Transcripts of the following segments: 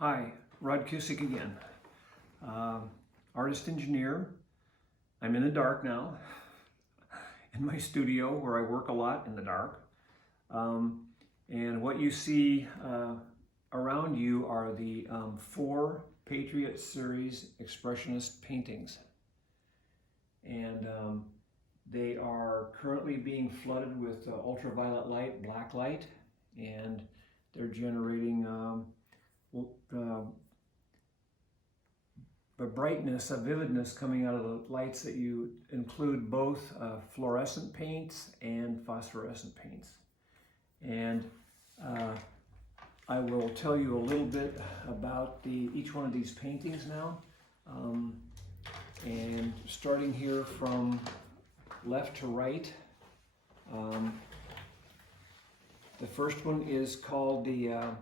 Hi, Rod Cusick again. Artist engineer. I'm in the dark now in my studio where I work a lot in the dark. And what you see around you are the 4 Patriot Series Expressionist paintings. And they are currently being flooded with ultraviolet light, black light, and they're generating a brightness, a vividness coming out of the lights that you include both fluorescent paints and phosphorescent paints. And I will tell you a little bit about each one of these paintings now. And starting here from left to right, the first one is called the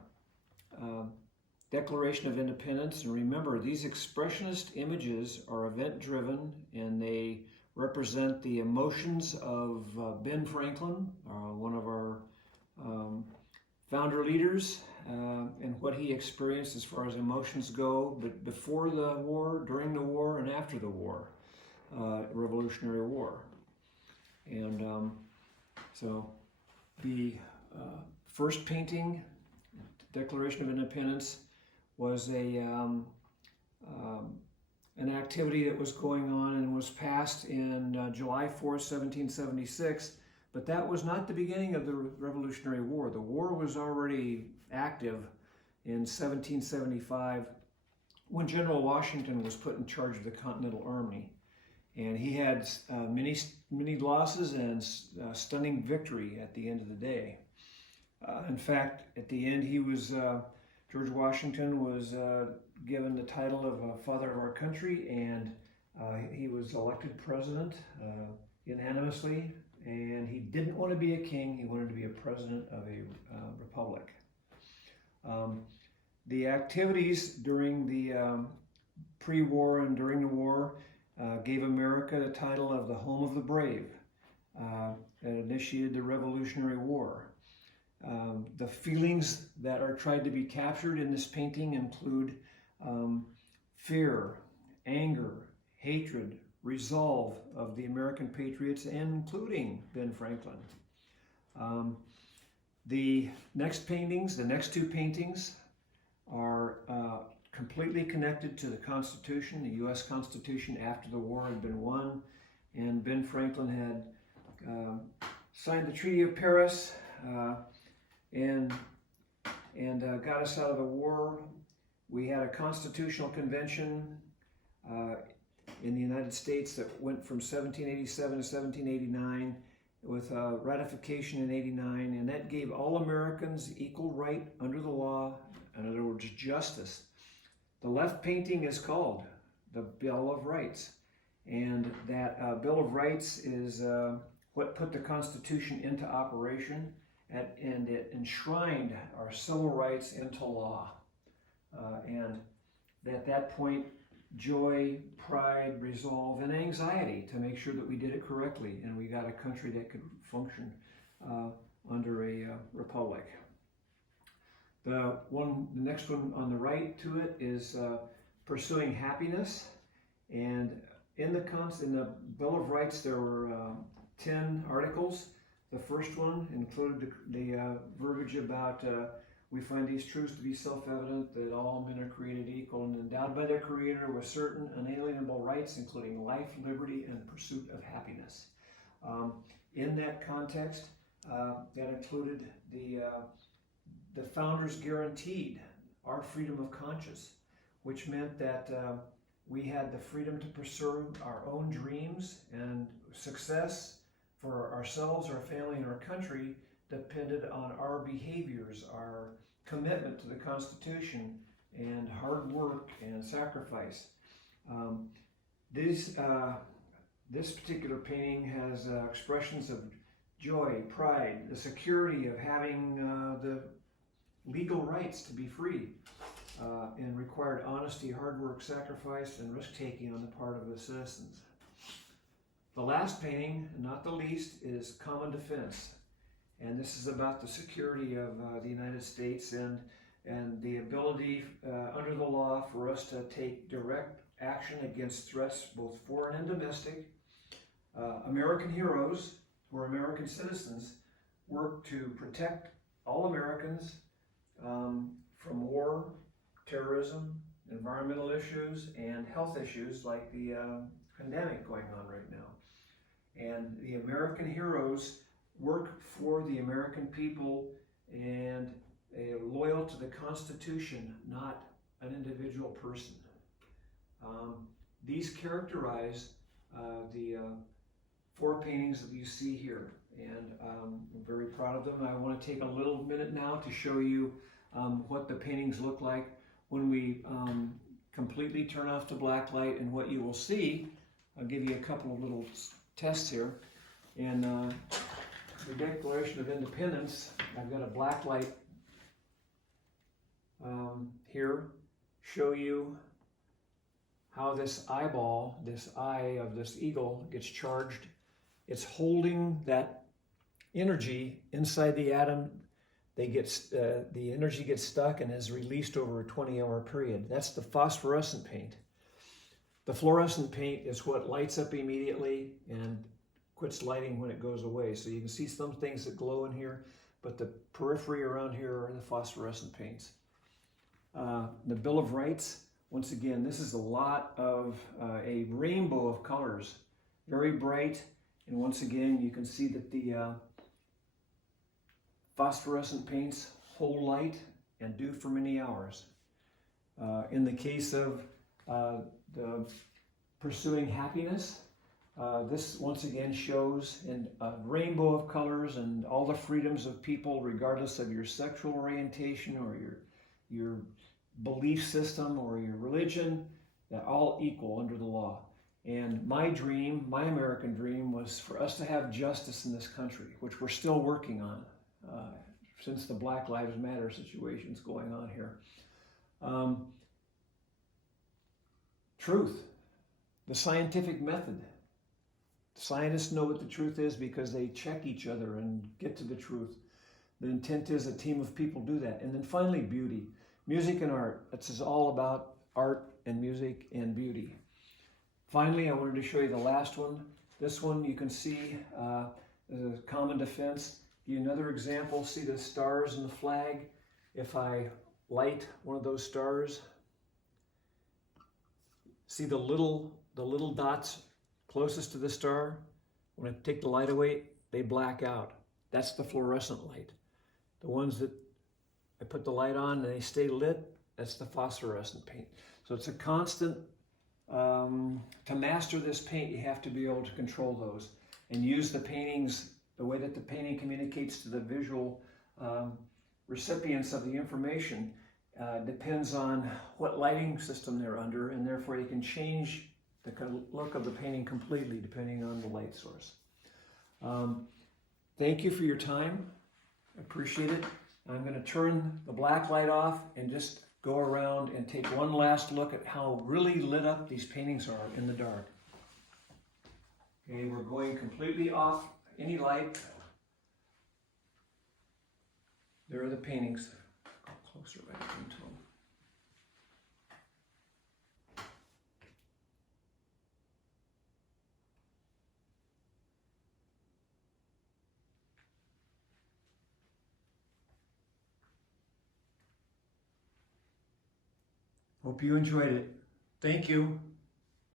Declaration of Independence. And remember, these expressionist images are event-driven, and they represent the emotions of Ben Franklin, one of our founder leaders, and what he experienced as far as emotions go, but before the war, during the war, and after the war, Revolutionary War. And so the first painting, Declaration of Independence, was an activity that was going on and was passed in July 4th, 1776, but that was not the beginning of the Revolutionary War. The war was already active in 1775 when General Washington was put in charge of the Continental Army. And he had many losses and stunning victory at the end of the day. In fact, at the end, George Washington was given the title of Father of our country, and he was elected president unanimously. And he didn't want to be a king; he wanted to be a president of a republic. The activities during the pre-war and during the war gave America the title of the Home of the Brave, and initiated the Revolutionary War. The feelings that are tried to be captured in this painting include fear, anger, hatred, resolve of the American patriots, including Ben Franklin. The next two paintings, are completely connected to the Constitution, the U.S. Constitution after the war had been won, and Ben Franklin had signed the Treaty of Paris, and got us out of the war. We had a constitutional convention in the United States that went from 1787 to 1789 with ratification in 89, and that gave all Americans equal right under the law, in other words, justice. The left painting is called the Bill of Rights, and that Bill of Rights is what put the Constitution into operation, and it enshrined our civil rights into law. And at that point, joy, pride, resolve, and anxiety to make sure that we did it correctly and we got a country that could function under a republic. The next one on the right to it is pursuing happiness. And in the Bill of Rights, there were 10 articles. The first one included the verbiage about we find these truths to be self-evident, that all men are created equal and endowed by their Creator with certain unalienable rights, including life, liberty, and pursuit of happiness. In that context, that included the founders guaranteed our freedom of conscience, which meant that we had the freedom to pursue our own dreams, and success for ourselves, our family, and our country depended on our behaviors, our commitment to the Constitution, and hard work and sacrifice. This particular painting has expressions of joy, pride, the security of having the legal rights to be free, and required honesty, hard work, sacrifice, and risk-taking on the part of the citizens. The last painting, not the least, is Common Defense. And this is about the security of the United States, and and the ability under the law for us to take direct action against threats, both foreign and domestic. American heroes, who are American citizens, work to protect all Americans from war, terrorism, environmental issues, and health issues like the pandemic going on right now. And the American heroes work for the American people and loyal to the Constitution, not an individual person. These characterize the 4 paintings that you see here, and I'm very proud of them. I want to take a little minute now to show you what the paintings look like when we completely turn off the black light, and what you will see. I'll give you a couple of little tests here. In the Declaration of Independence, I've got a black light here, show you how this eyeball, this eye of this eagle, gets charged. It's holding that energy inside the atom. The energy gets stuck and is released over a 20-hour period. That's the phosphorescent paint. The fluorescent paint is what lights up immediately and quits lighting when it goes away. So you can see some things that glow in here, but the periphery around here are the phosphorescent paints. The Bill of Rights, once again, this is a lot of a rainbow of colors, very bright, and once again you can see that the phosphorescent paints hold light and do for many hours. In the case of the Pursuing Happiness, this once again shows in a rainbow of colors and all the freedoms of people, regardless of your sexual orientation or your belief system or your religion. They're all equal under the law. And my dream, my American dream, was for us to have justice in this country, which we're still working on since the Black Lives Matter situation's going on here. Truth, the scientific method. Scientists know what the truth is because they check each other and get to the truth. The intent is a team of people do that. And then finally, beauty. Music and art. It's all about art and music and beauty. Finally, I wanted to show you the last one. This one you can see the common defense. Give you another example. See the stars in the flag? If I light one of those stars, see the little dots closest to the star? When I take the light away, they black out. That's the fluorescent light. The ones that I put the light on and they stay lit, that's the phosphorescent paint. So it's a constant, to master this paint, you have to be able to control those and use the paintings, the way that the painting communicates to the visual recipients of the information depends on what lighting system they're under, and therefore you can change the look of the painting completely depending on the light source. Thank you for your time. I appreciate it. I'm going to turn the black light off and just go around and take one last look at how really lit up these paintings are in the dark. Okay, we're going completely off any light. There are the paintings. Go closer right into them. Hope you enjoyed it. Thank you.